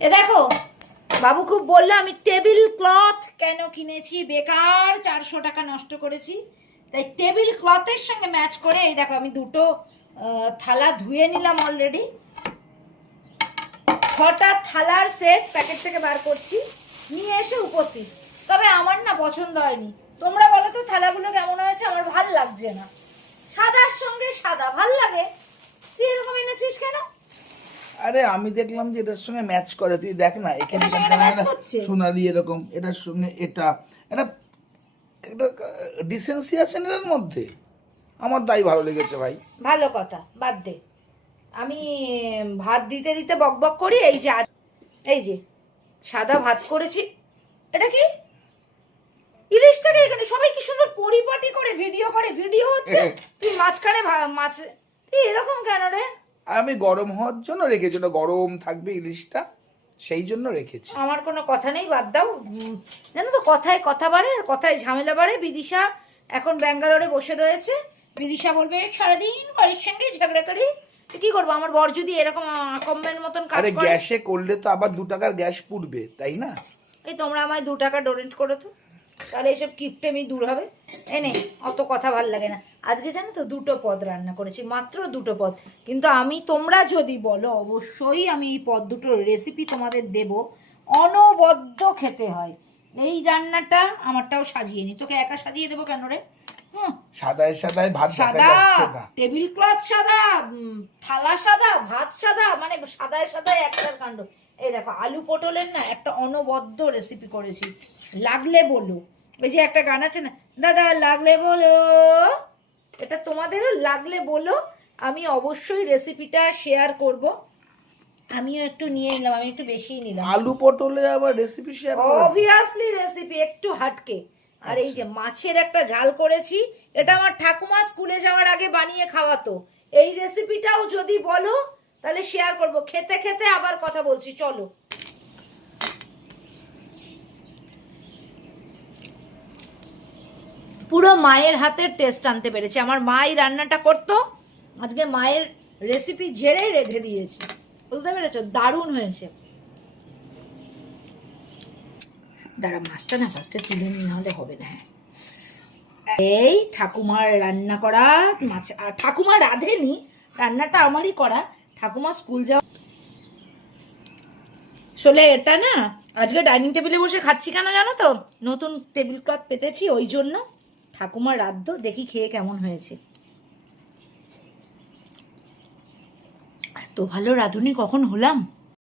এ দেখো, বাবু খুব বললো আমি টেবিল ক্লথ কেন কিনেছি, বেকার 400 টাকা নষ্ট করেছি। তাই টেবিল ক্লথের সঙ্গে ম্যাচ করে এই দেখো আমি দুটো থালা ধুয়ে নিলাম অলরেডি। 6টা থালার সেট প্যাকেট থেকে বার করছি, নিয়ে এসে উপস্থিত। তবে আমার না পছন্দ হয়নি। তোমরা বলো তো থালাগুলো কেমন হয়েছে? আমার ভাল লাগছে না। সাদার সঙ্গে সাদা ভাল লাগে, তুই এরকম এনেছিস কেন? আরে আমি দেখলাম যে এটার সঙ্গে ম্যাচ করে, তুই দেখ না এখানে এটার সঙ্গে ম্যাচ করছে। সোনালি এরকম, এটার সঙ্গে এটা এটা একটা ডিসেন্সি আছে না এর মধ্যে। আমার তাই ভালো লেগেছে ভাই। ভালো কথা, বাদ দে। আমি ভাত দিতে দিতে বক বক করি। এই যে এই যে সাদা ভাত করেছি। এটা কি ইলিশটাকে এখানে সবাই কি সুন্দর পরিপাটি করে ভিডিও করে, ভিডিও হচ্ছে, তুই মাঝখানে মাছ, তুই এরকম কেন রে? আর আমি গরম হওয়ার জন্য রেখেছি, ওটা গরম থাকবে ইলিশটা, সেই জন্য রেখেছি। আমার কোনো কথা নেই, বাদ দাও। জানো তো কথায় কথা বাড়ে আর কথায় ঝামেলা বাড়ে। বিদিশা এখন ব্যাঙ্গালোরে বসে রয়েছে। বিদিশা বলবে সারাদিন বাড়ির সঙ্গে ঝগড়া করি। কি করবো, আমার বর যদি এরকম আকম্মের মতন কাজ আরে করে। গ্যাসে করলে তো আবার 2 টাকার গ্যাস পুড়বে, তাই না? এই তোমরা আমায় 2 টাকা ডোনেট করো তো, তাহলে এসব কিপটেমি দূর হবে। এনে অত কথা ভাল লাগে না। আজকে জানো তো 2টো পদ রান্না করেছি, মাত্র 2টো পদ। কিন্তু আমি, তোমরা যদি বলো অবশ্যই আমি এই পদ দুটোর রেসিপি তোমাদের দেব। অনবদ্য খেতে হয়। এই রান্নাটা আমারটাও সাজিয়ে নি, তোকে একা সাজিয়ে দেবো কেন রে? সাদায় সাদায় ভাত দেখা সাদা, যাচ্ছে না। টেবিল ক্লথ সাদা, থালা সাদা, ভাত সাদা, মানে সাদায় সাদায় একটার কাণ্ড। এই দেখো আলু পটলের না একটা অনবদ্য রেসিপি করেছি, লাগলে বলো। ওই যে একটা গান আছে না, দাদা লাগলে বলো, এটা তোমাদেরও লাগলে বলো। আমি অবশ্যই রেসিপিটা শেয়ার করব। আমিও একটু নিয়ে নিলাম, আমি একটু বেশিই নিলাম। আলু পটলে আবার রেসিপি শেয়ার করো? অবভিয়াসলি রেসিপি একটু হাটকে। আর এই যে মাছের একটা ঝাল করেছি, এটা আমার ঠাকুমা স্কুলে যাওয়ার আগে বানিয়ে খাওয়াতো। এই রেসিপিটাও যদি বলো তাহলে শেয়ার করব। খেতে খেতে আবার কথা বলছি, চলো। পুরো মায়ের হাতের টেস্ট আনতে পেরেছি। আমার মাই রান্নাটা করতো, আজকে মায়ের রেসিপি ঝেড়ে রেঁধে দিয়েছি। বুঝতে পেরেছো? দারুণ হয়েছে। দাঁড়া, মাছটা না ফার্স্টে তুলে নিয়ে হলে হবে না। হ্যাঁ, এই ঠাকুমার রান্না করা মাছ, আর ঠাকুমা রাঁধেনি, রান্নাটা আমারই করা। ঠাকুমা স্কুল যাওয়া আসলে এটা না, আজকে ডাইনিং টেবিলে বসে খাচ্ছি কেন জানো তো? নতুন টেবিল ক্লথ পেতেছি, ওই জন্য। ঠাকুমা রাঁধতো, দেখি খেয়ে কেমন হয়েছে। এত ভালো রাঁধুনি কখন হলাম।